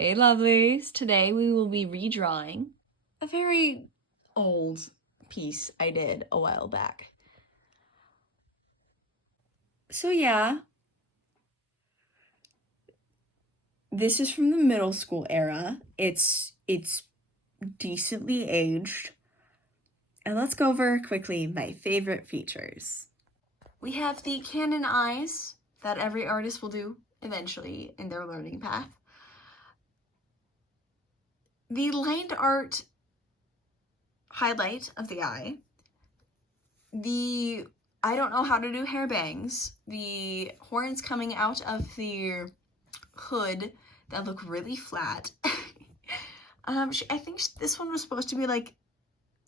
Hey lovelies, today we will be redrawing a very old piece I did a while back. So yeah, this is from the middle school era. It's decently aged. And let's go over quickly my favorite features. We have the canon eyes that every artist will do eventually in their learning path. The lined art highlight of the eye. I don't know how to do hair bangs. The horns coming out of the hood that look really flat. I think this one was supposed to be like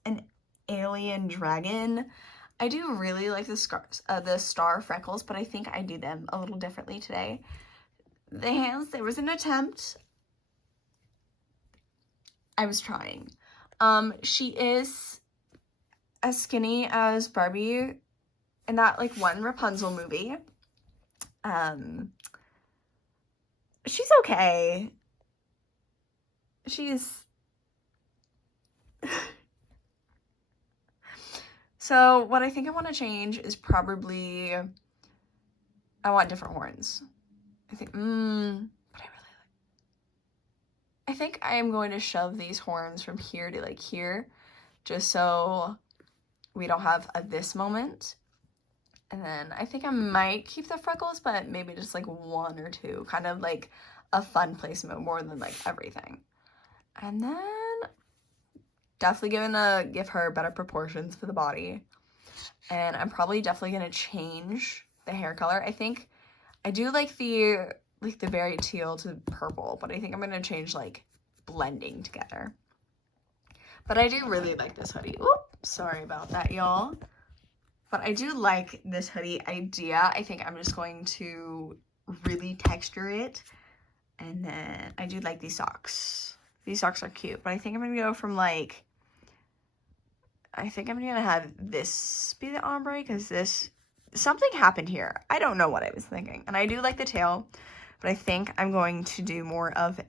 an alien dragon. I do really like the star freckles, but I think I do them a little differently today. The hands, there was an attempt. I was trying. She is as skinny as Barbie in that like one Rapunzel movie. She's okay. She's so what I think I want to change is probably I want different horns. I think but I think I am going to shove these horns from here to like here just so we don't have a this moment. And then I think I might keep the freckles, but maybe just like one or two, kind of like a fun placement more than like everything. And then definitely gonna give her better proportions for the body. And I'm probably definitely gonna change the hair color. I think I do like the very teal to purple, but I think I'm gonna change like blending together. But I do really like this hoodie. Oop, sorry about that, y'all. But I do like this hoodie idea. I think I'm just going to really texture it. And then I do like these socks. These socks are cute, but I think I'm gonna go from like, I think I'm gonna have this be the ombre because something happened here. I don't know what I was thinking. And I do like the tail, but I think I'm going to do more of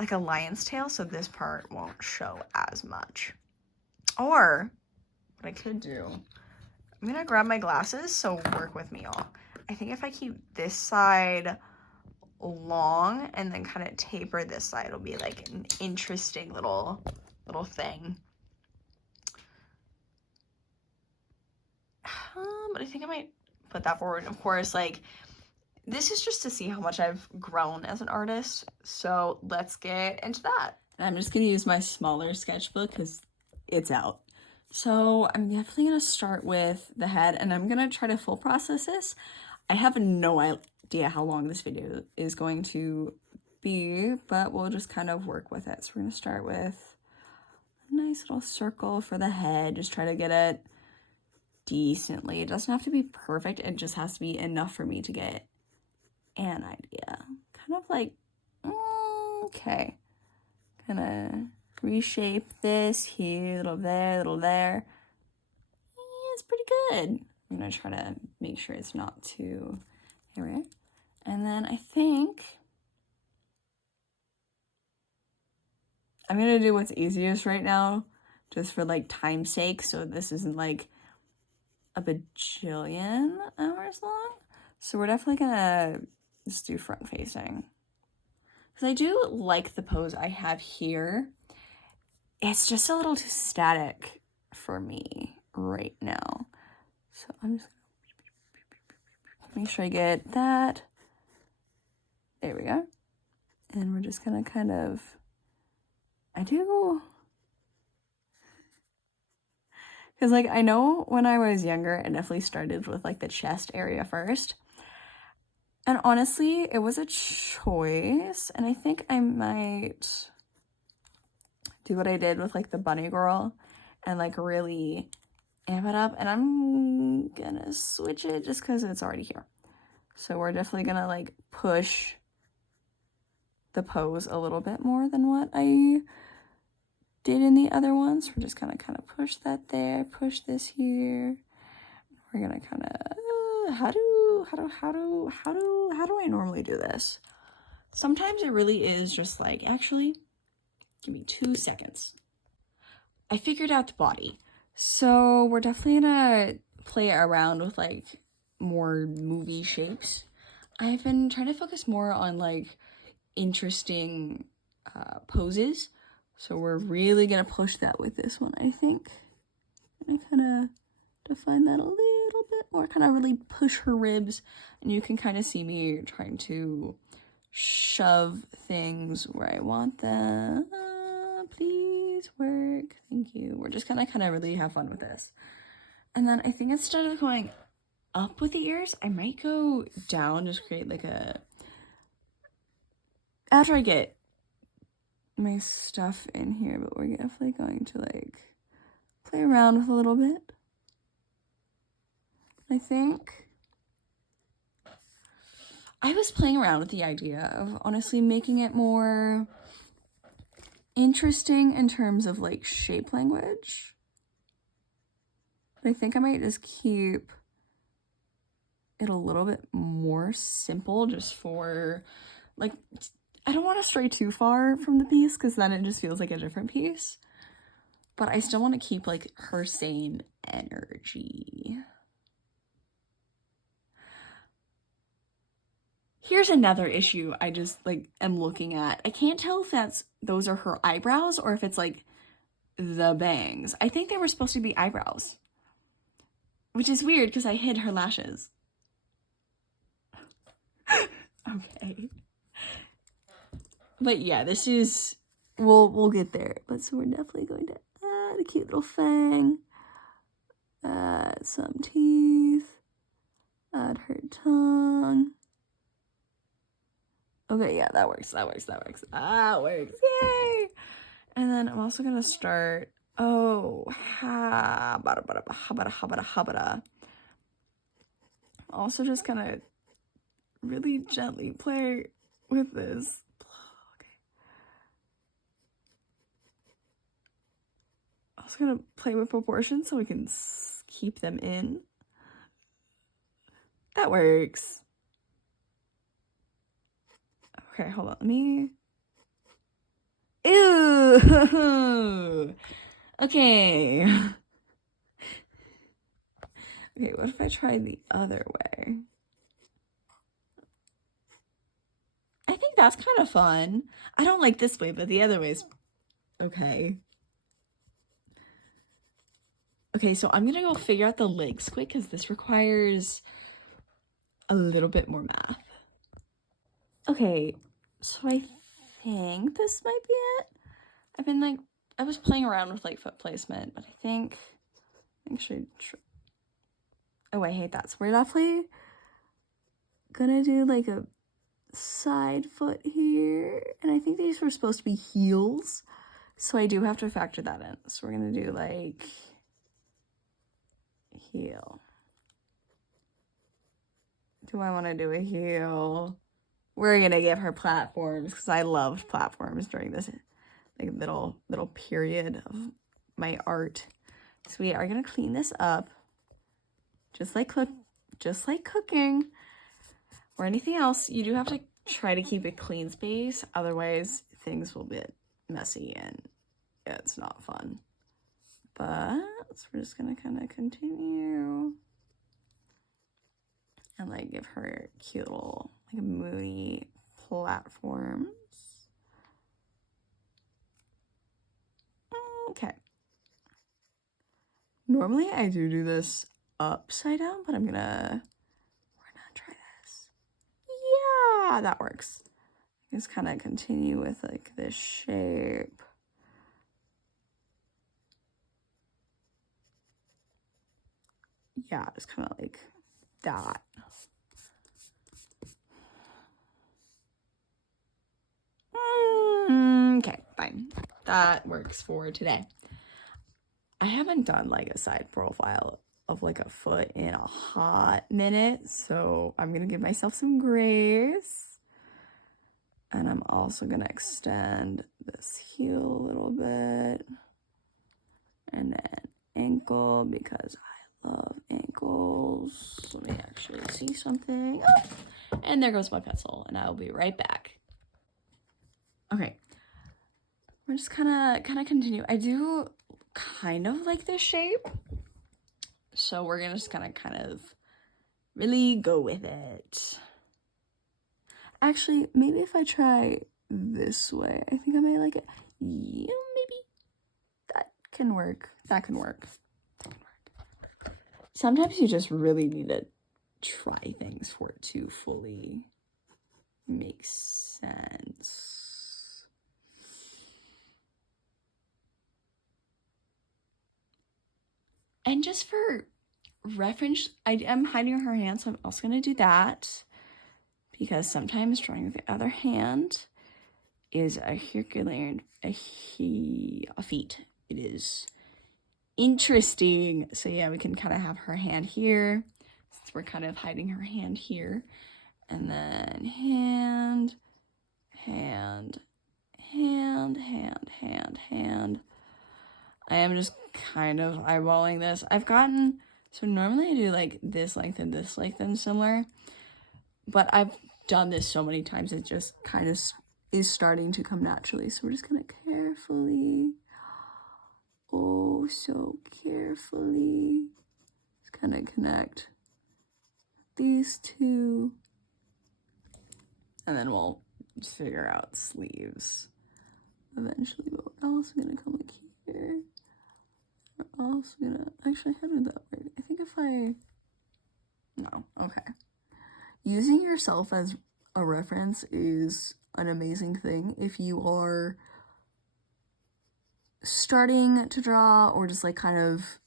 like a lion's tail, so this part won't show as much. Or what I could do, I'm gonna grab my glasses, so work with me, y'all. I think if I keep this side long and then kind of taper this side, it'll be like an interesting little thing. But I think I might put that forward. Of course, like, this is just to see how much I've grown as an artist, so let's get into that. I'm just gonna use my smaller sketchbook because it's out. So I'm definitely gonna start with the head, and I'm gonna try to full process this. I have no idea how long this video is going to be, but we'll just kind of work with it. So we're gonna start with a nice little circle for the head, just try to get it decently. It doesn't have to be perfect, it just has to be enough for me to get an idea. Kind of like, okay. Gonna reshape this here, little there, little there. Yeah, it's pretty good. I'm gonna try to make sure it's not too hairy. And then I think I'm gonna do what's easiest right now, just for like time's sake, so this isn't like a bajillion hours long. So we're definitely gonna just do front facing. Because I do like the pose I have here. It's just a little too static for me right now. So I'm just gonna make sure I get that. There we go. And we're just gonna kind of, because like I know when I was younger, I definitely started with like the chest area first. And honestly, it was a choice, and I think I might do what I did with like the bunny girl and like really amp it up, and I'm gonna switch it just because it's already here. So we're definitely gonna like push the pose a little bit more than what I did in the other ones. We're just gonna kind of push that there, push this here. We're gonna kind of how do I normally do this? Sometimes it really is just like, actually, give me 2 seconds. I figured out the body. So we're definitely gonna play around with like more movie shapes. I've been trying to focus more on like interesting poses. So we're really gonna push that with this one, I think. And I kind of define that a little bit more, kind of really push her ribs. And you can kind of see me trying to shove things where I want them. Please work. Thank you. We're just gonna kind of really have fun with this. And then I think instead of going up with the ears, I might go down, just create like a, after I get my stuff in here, but we're definitely going to like play around with a little bit. I think I was playing around with the idea of honestly making it more interesting in terms of like shape language. But I think I might just keep it a little bit more simple just for like, I don't want to stray too far from the piece because then it just feels like a different piece. But I still want to keep like her same energy. Here's another issue I just like am looking at. I can't tell if those are her eyebrows or if it's like the bangs. I think they were supposed to be eyebrows, which is weird because I hid her lashes. Okay. But yeah, this is, we'll get there. But so we're definitely going to add a cute little fang, add some teeth, add her tongue. Okay, yeah, that works. Yay! And then I'm also gonna start, habada. Also just gonna really gently play with this. Okay. Also gonna play with proportions so we can keep them in. That works. Okay, hold on, let me... Ew! Okay. Okay, what if I try the other way? I think that's kind of fun. I don't like this way, but the other way is okay. Okay, so I'm gonna go figure out the legs quick because this requires a little bit more math. Okay, so I think this might be it. I've been like, I was playing around with like foot placement, but I think I should oh, I hate that. So we're definitely gonna do like a side foot here, and I think these were supposed to be heels, so I do have to factor that in. So we're gonna do like heel. Do I want to do a heel? We're gonna give her platforms because I loved platforms during this like little period of my art. So we are gonna clean this up, just like cooking or anything else. You do have to try to keep a clean space, otherwise things will get messy and it's not fun. But so we're just gonna kind of continue and like give her cute little like moody platforms. Okay. Normally I do this upside down, but we're gonna try this. Yeah, that works. Just kind of continue with like this shape. Yeah, just kind of like that. Okay, fine. That works for today. I haven't done like a side profile of like a foot in a hot minute, so I'm gonna give myself some grace. And I'm also gonna extend this heel a little bit. And then ankle, because I love ankles. Let me actually see something. Oh, and there goes my pencil, and I'll be right back. Okay. We're just kind of continue. I do kind of like this shape. So we're gonna just kind of really go with it. Actually, maybe if I try this way, I think I might like it. Yeah, maybe that can work. That can work. Sometimes you just really need to try things for it to fully make sense. And just for reference, I am hiding her hand, so I'm also going to do that. Because sometimes drawing with the other hand is a Herculean, a feat. It is interesting. So yeah, we can kind of have her hand here. Since we're kind of hiding her hand here. And then hand, hand, hand, hand, hand, hand. I am just kind of eyeballing this. So normally I do like this length and similar. But I've done this so many times, it just kind of is starting to come naturally. So we're just going to carefully, oh, so carefully, just kind of connect these two. And then we'll figure out sleeves eventually. But we're also going to come like here. We're also going to, actually, how did that work? I think no, okay. Using yourself as a reference is an amazing thing if you are starting to draw or just like kind of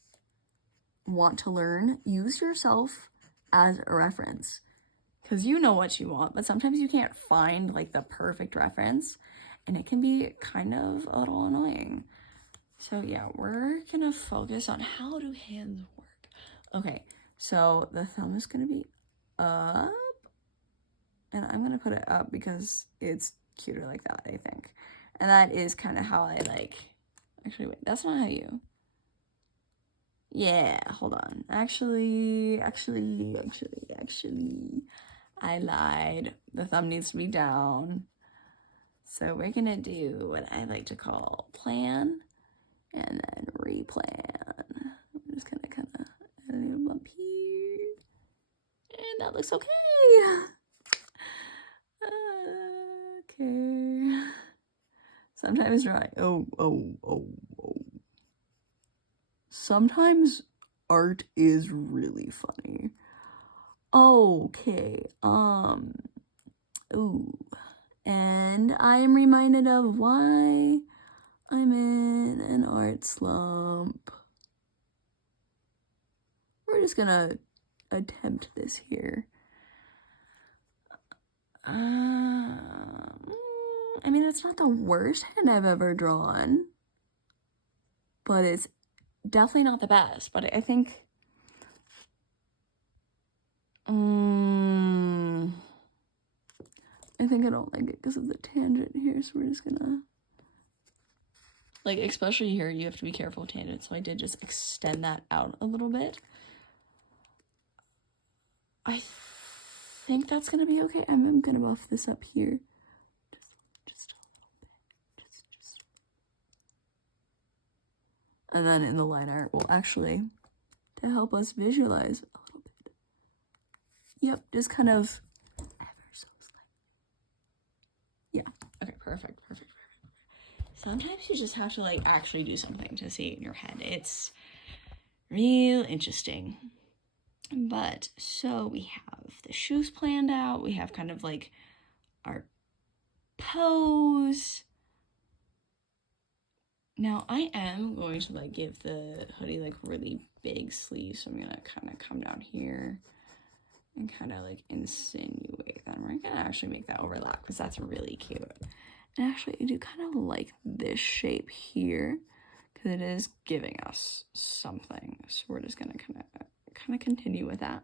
want to learn. Use yourself as a reference because you know what you want, but sometimes you can't find like the perfect reference and it can be kind of a little annoying. So yeah, we're gonna focus on how do hands work. Okay, so the thumb is gonna be up. And I'm going to put it up because it's cuter like that, I think. And that is kind of how I like... Actually, wait, that's not how you... Yeah, hold on. Actually, I lied. The thumb needs to be down. So we're going to do what I like to call plan and then replan. I'm just going to kind of add a little bump here. And that looks okay. Okay. Sometimes drawing. Oh. Sometimes art is really funny. Okay. Ooh. And I am reminded of why I'm in an art slump. We're just gonna attempt this here. I mean, it's not the worst hand I've ever drawn, but it's definitely not the best. But I think, I think I don't like it because of the tangent here, so we're just gonna, like, especially here, you have to be careful with tangents, so I did just extend that out a little bit. I think that's gonna be okay. I'm gonna buff this up here. Just a little bit. Just. And then in the line art, well, actually, to help us visualize a little bit. Yep, just kind of ever so slightly. Yeah. Okay, perfect. Sometimes you just have to, like, actually do something to see it in your head. It's real interesting. But, so we have the shoes planned out. We have kind of, like, our pose. Now, I am going to, like, give the hoodie, like, really big sleeves. So I'm going to kind of come down here and kind of, like, insinuate that. We're going to actually make that overlap because that's really cute. And actually, I do kind of like this shape here because it is giving us something. So we're just going to kind of continue with that.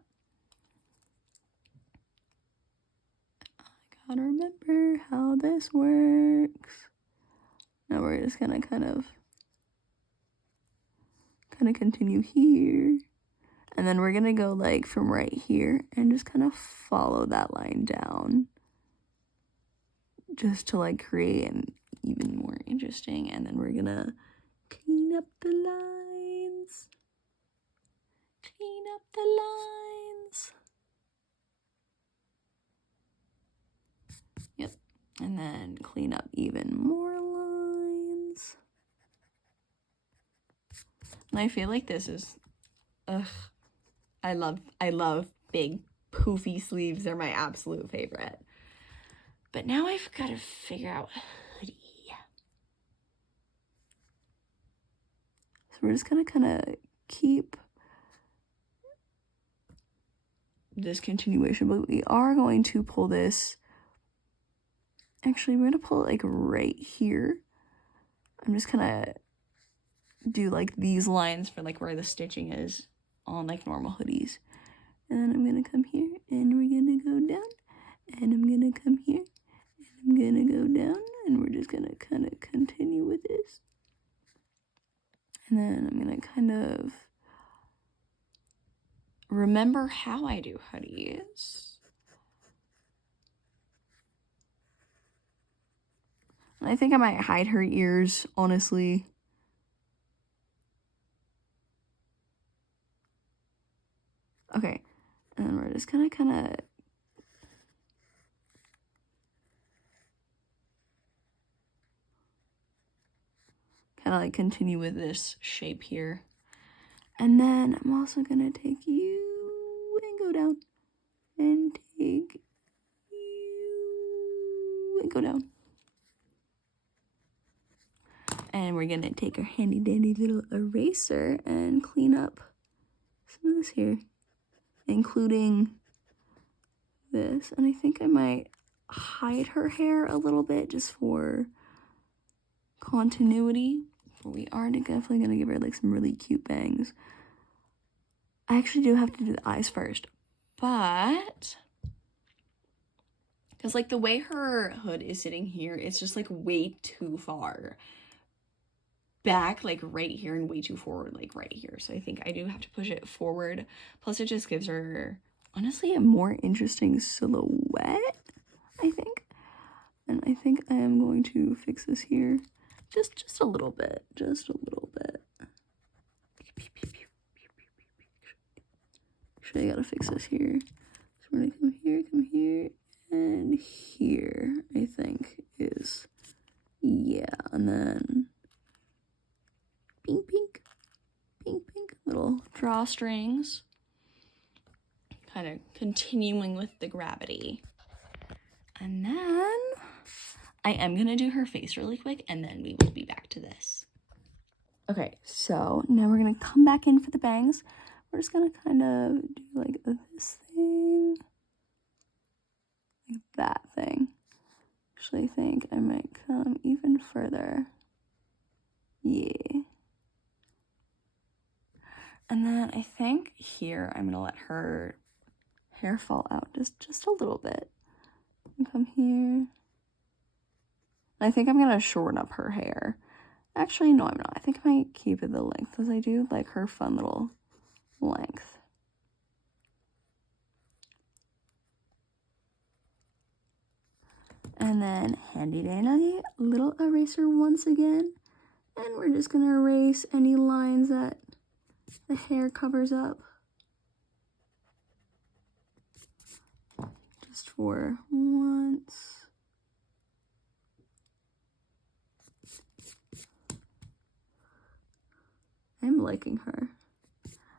I gotta remember how this works. Now we're just gonna kind of continue here. And then we're gonna go like from right here and just kind of follow that line down. just to like create an even more interesting. And then we're gonna clean up the lines. Clean up the lines. Yep. And then clean up even more lines. And I feel like this is, I love big poofy sleeves. They're my absolute favorite. But now I've got to figure out a hoodie. So we're just gonna kind of keep this continuation, but we are going to pull this. Actually, we're gonna pull it like right here. I'm just gonna do like these lines for like where the stitching is on like normal hoodies. And then I'm gonna come here and we're gonna go down. And I'm gonna come here and I'm gonna go down. And we're just gonna kind of continue with this. And then I'm gonna kind of remember how I do hoodies. And I think I might hide her ears, honestly. Okay, and then we're just gonna kind of like continue with this shape here. And then I'm also gonna take you and go down and take you and go down. And we're gonna take our handy dandy little eraser and clean up some of this here, including this. And I think I might hide her hair a little bit just for continuity. But we are definitely gonna give her like some really cute bangs. I actually do have to do the eyes first, but because like the way her hood is sitting here, it's just like way too far back, like right here, and way too forward, like right here. So I think I do have to push it forward. Plus it just gives her, honestly, a more interesting silhouette, I think. And I think I am going to fix this here just a little bit, just a little bit. Actually, I gotta fix this here. So we're gonna come here, and here, I think is, yeah, and then pink, pink, pink, pink, little drawstrings. Kind of continuing with the gravity. And then I am gonna do her face really quick, and then we will be back to this. Okay, so now we're gonna come back in for the bangs. We're just gonna kind of do like this thing, like that thing. Actually, I think I might come even further. Yeah. And then I think here I'm gonna let her hair fall out just a little bit. And come here. I think I'm gonna shorten up her hair. Actually, no, I'm not. I think I might keep it the length as I do, like her fun little length. And then handy dandy little eraser once again. And we're just gonna erase any lines that the hair covers up. Just for once. I'm liking her.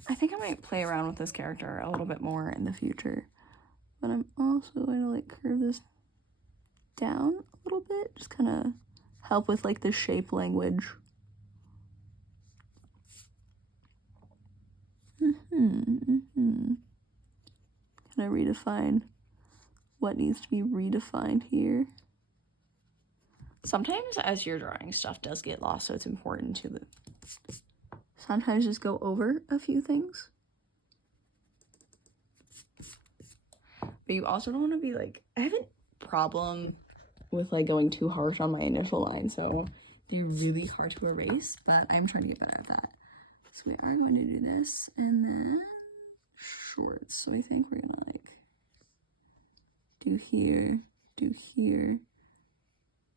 I think I might play around with this character a little bit more in the future. But I'm also going to like curve this down a little bit. Just kind of help with like the shape language. Kind of redefine what needs to be redefined here. Sometimes as you're drawing, stuff does get lost, so it's important to sometimes just go over a few things. But you also don't want to be like, I have a problem with like going too harsh on my initial line, so they're really hard to erase, but I'm trying to get better at that. So we are going to do this, and then shorts. So I think we're gonna like do here,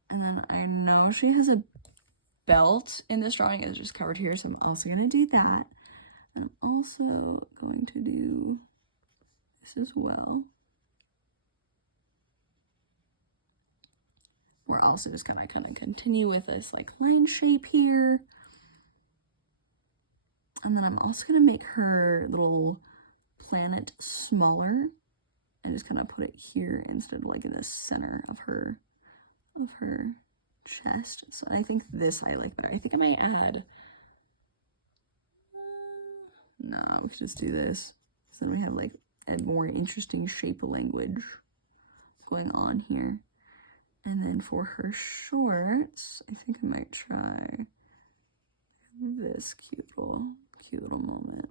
And then I know she has a belt in this drawing. It's just covered here, so I'm also going to do that. And I'm also going to do this as well. We're also just gonna kind of continue with this like line shape here. And then I'm also gonna make her little planet smaller and just kind of put it here instead of like in the center of her chest. So I think this I like better. I think I might add, no, we could just do this. So then we have like a more interesting shape language going on here. And then for her shorts, I think I might try this cute little moment.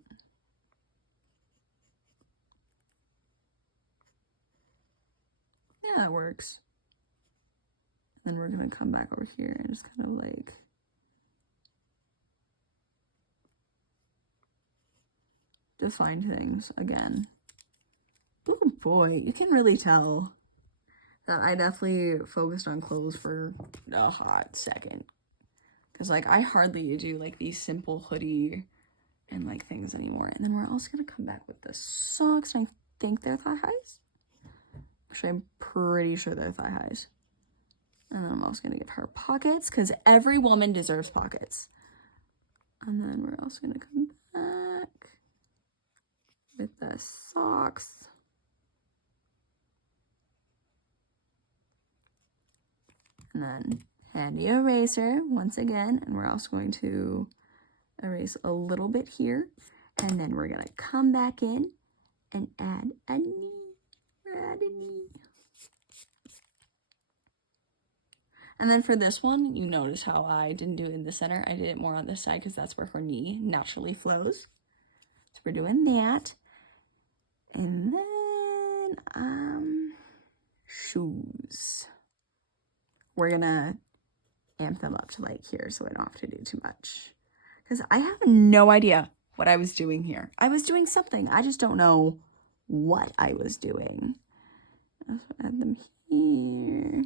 Yeah, that works. Then we're gonna come back over here and just kind of like define things again. Oh boy, you can really tell that I definitely focused on clothes for a hot second. Because, like, I hardly do, like, these simple hoodie and, like, things anymore. And then we're also going to come back with the socks. I think they're thigh highs. Actually, I'm pretty sure they're thigh highs. And then I'm also going to give her pockets. Because every woman deserves pockets. And then we're also going to come back with the socks. And then handy eraser once again, and we're also going to erase a little bit here, and then we're gonna come back in and add a knee. And then for this one, you notice how I didn't do it in the center. I did it more on this side because that's where her knee naturally flows. So we're doing that. And then shoes. We're gonna amp them up to like here so I don't have to do too much. Because I have no idea what I was doing here. I was doing something. I just don't know what I was doing. I'll add them here.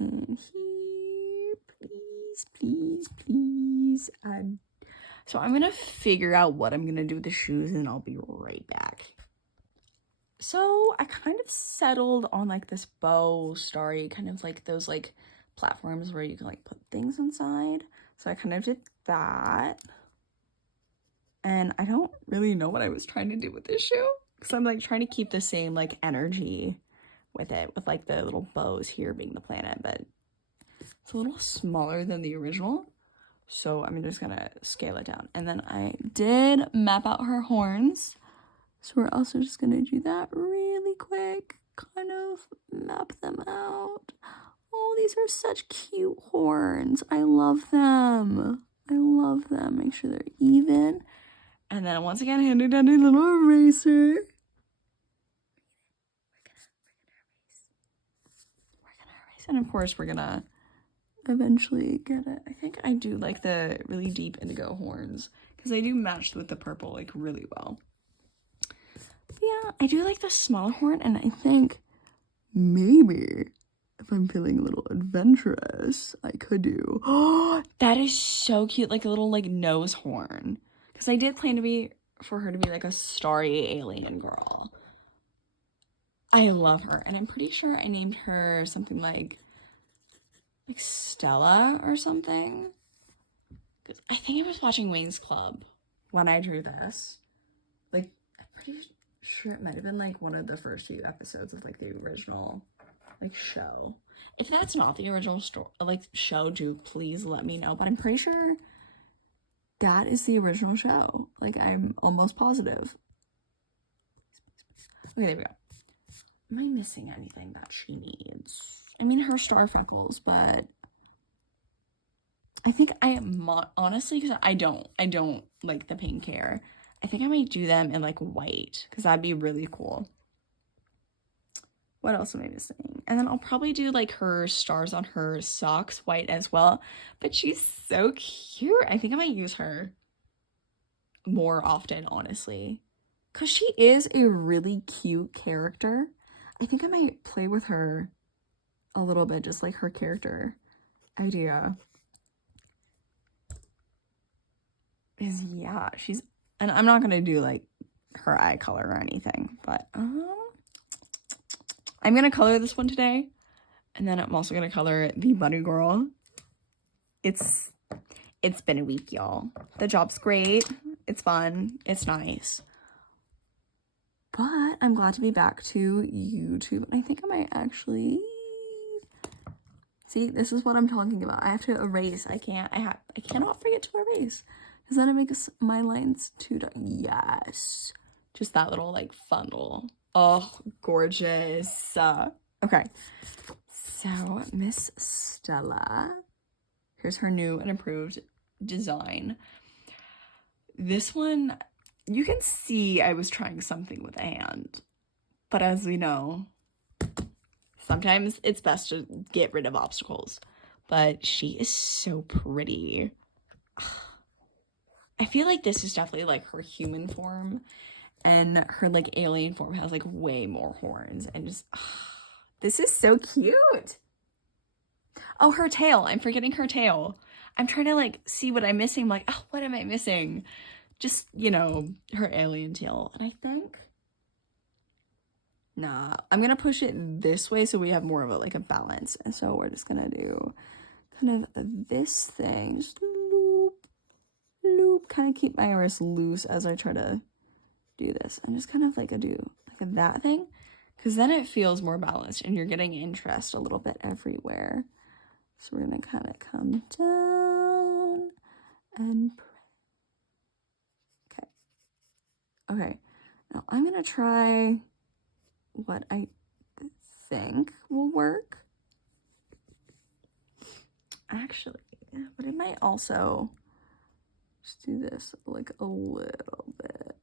And here, please, please, please. So I'm going to figure out what I'm going to do with the shoes and I'll be right back. So I kind of settled on like this bow starry kind of like those like platforms where you can like put things inside. So I kind of did that. And I don't really know what I was trying to do with this shoe. Because I'm like trying to keep the same like energy with it. With like the little bows here being the planet. But it's a little smaller than the original. So I'm just going to scale it down. And then I did map out her horns. So we're also just going to do that really quick, kind of map them out. Oh, these are such cute horns. I love them. I love them. Make sure they're even. And then once again, handy dandy little eraser. We're gonna erase. And of course, we're gonna eventually get it. I think I do like the really deep indigo horns because they do match with the purple like really well. Yeah, I do like the small horn, and I think maybe if I'm feeling a little adventurous, I could do. Oh, that is so cute, like a little like nose horn. Because I did plan for her to be like a starry alien girl. I love her, and I'm pretty sure I named her something like Stella or something. Because I think I was watching Wayne's Club when I drew this. Like, I'm pretty sure it might have been like one of the first few episodes of like the original like show. If that's not the original show, do please let me know. But I'm pretty sure that is the original show. Like, I'm almost positive. Okay, there we go. Am I missing anything that she needs? I mean, her star freckles, but I think I am honestly, because I don't like the pink hair. I think I might do them in like white because that'd be really cool. What else am I missing? And then I'll probably do like her stars on her socks white as well. But she's so cute. I think I might use her more often, honestly. Because she is a really cute character. I think I might play with her a little bit, just like her character idea is, yeah, she's, and I'm not gonna do like her eye color or anything, but I'm gonna color this one today, and then I'm also gonna color the bunny girl. It's been a week, y'all. The job's great, it's fun, it's nice, but I'm glad to be back to YouTube, and I think I might actually, see, this is what I'm talking about. I have to erase. I cannot forget to erase, because then it makes my lines too dark. Yes, just that little like fun little, oh, gorgeous. Okay, so Miss Stella, here's her new and improved design. This one, you can see I was trying something with a hand, but as we know, sometimes it's best to get rid of obstacles. But she is so pretty. I feel like this is definitely like her human form, and her like alien form has like way more horns, and just this is so cute. Oh, her tail. I'm forgetting her tail. I'm trying to like see what I'm missing. I'm like, oh, what am I missing? Just, you know, her alien tail. And I think, nah, I'm gonna push it this way so we have more of a like a balance. And so we're just gonna do kind of this thing, just loop, loop, kind of keep my wrist loose as I try to do this, and just kind of like do like that thing, because then it feels more balanced and you're getting interest a little bit everywhere. So we're gonna kind of come down and okay, now I'm gonna try what I think will work. Actually, but it might also just do this like a little bit.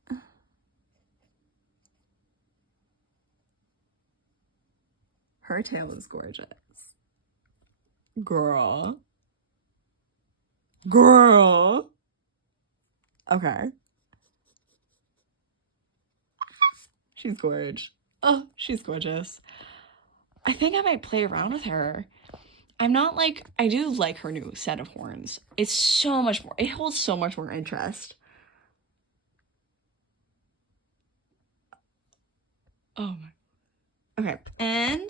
Her tail is gorgeous. Girl. Okay. She's gorgeous. Oh, she's gorgeous. I think I might play around with her. I'm not like, I do like her new set of horns. It's so much more, it holds so much more interest. Oh my. Okay, and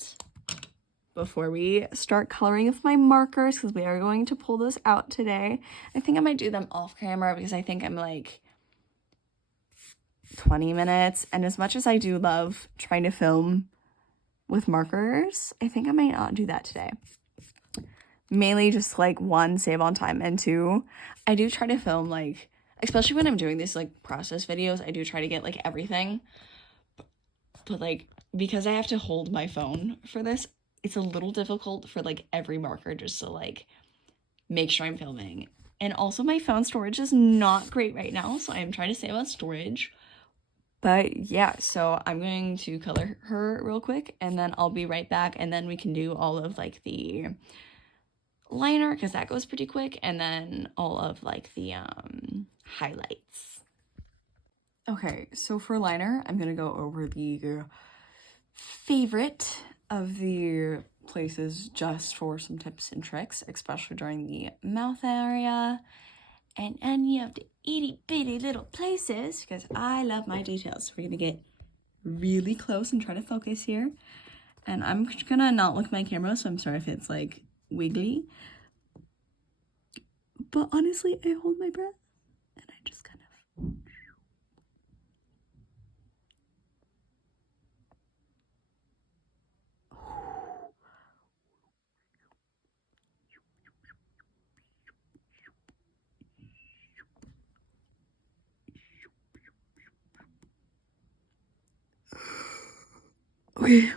before we start coloring with my markers, because we are going to pull this out today, I think I might do them off camera, because I think I'm like 20 minutes, and as much as I do love trying to film with markers, I think I might not do that today. Mainly just like one, save on time, and two, I do try to film like, especially when I'm doing these like process videos, I do try to get like everything, but like because I have to hold my phone for this, it's a little difficult for like every marker just to like make sure I'm filming. And also my phone storage is not great right now, so I'm trying to save on storage. But yeah, so I'm going to color her real quick, and then I'll be right back, and then we can do all of like the liner, because that goes pretty quick, and then all of like the highlights. Okay, so for liner, I'm gonna go over the favorite of the places just for some tips and tricks, especially during the mouth area and any of the itty bitty little places, because I love my details. So we're gonna get really close and try to focus here. And I'm gonna not look at my camera, so I'm sorry if it's like wiggly. But honestly, I hold my breath and I just kind of. Okay.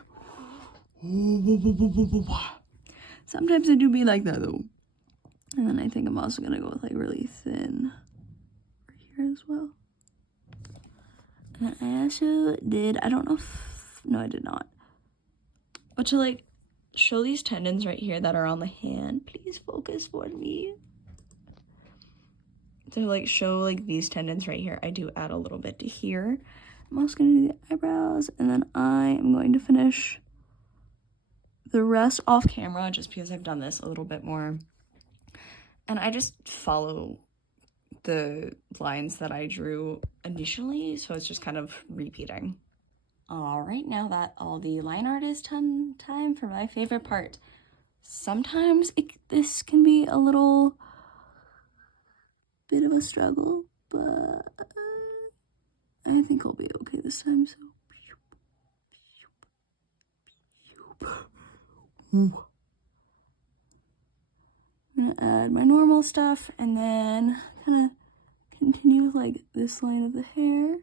Sometimes I do be like that though. And then I think I'm also gonna go with like really thin right here as well. And I also did, I don't know if, no I did not. But to like show these tendons right here that are on the hand, please focus for me. To like show like these tendons right here, I do add a little bit to here. I'm also going to do the eyebrows, and then I am going to finish the rest off camera just because I've done this a little bit more. And I just follow the lines that I drew initially, so it's just kind of repeating. All right, now that all the line art is done, time for my favorite part. Sometimes this can be a little bit of a struggle, but I think I'll be okay this time, so. I'm gonna add my normal stuff and then kind of continue with like this line of the hair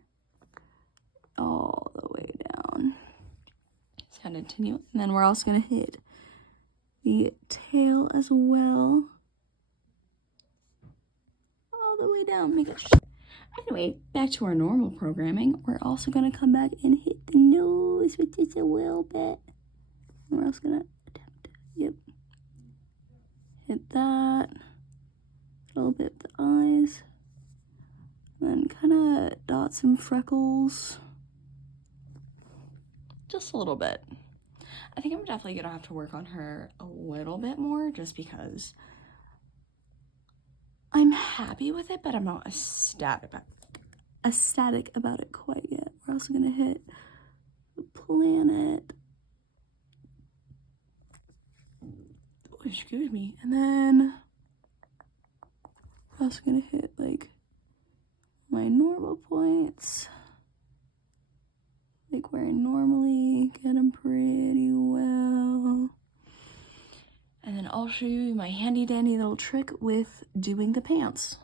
all the way down. Just kind of continue, and then we're also gonna hit the tail as well, all the way down. My gosh. Anyway, back to our normal programming. We're also gonna come back and hit the nose with just a little bit. And we're also gonna attempt, yep, hit that, a little bit with the eyes, and then kind of dot some freckles, just a little bit. I think I'm definitely gonna have to work on her a little bit more just because I'm happy with it, but I'm not ecstatic about it quite yet. We're also gonna hit the planet. Oh, excuse me. And then we're also gonna hit like my normal points, like where I normally get them pretty well. And then I'll show you my handy dandy little trick with doing the pants.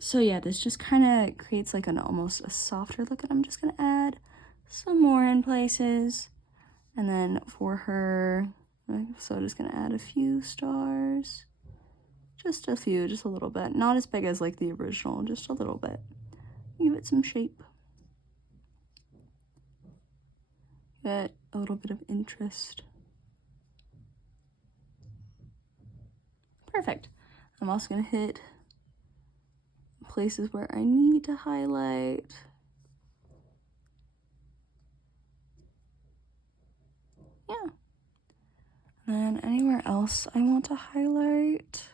So yeah, this just kind of creates like an almost a softer look, and I'm just gonna add some more in places. And then for her, so I'm just gonna add a few stars, just a few, just a little bit, not as big as like the original, just a little bit. Give it some shape. Get a little bit of interest. Perfect. I'm also gonna hit places where I need to highlight. Yeah. And then anywhere else I want to highlight,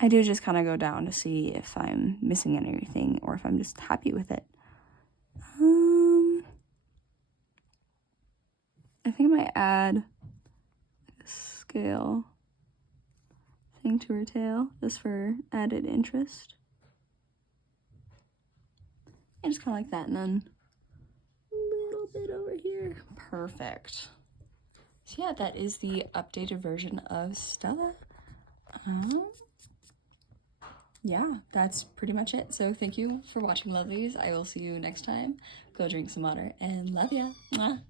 I do just kind of go down to see if I'm missing anything or if I'm just happy with it. I think I might add a scale thing to her tail just for added interest. And just kind of like that, and then a little bit over here. Perfect. So yeah, that is the updated version of Stella. Yeah, that's pretty much it. So thank you for watching, lovelies. I will see you next time. Go drink some water and love ya. Mwah.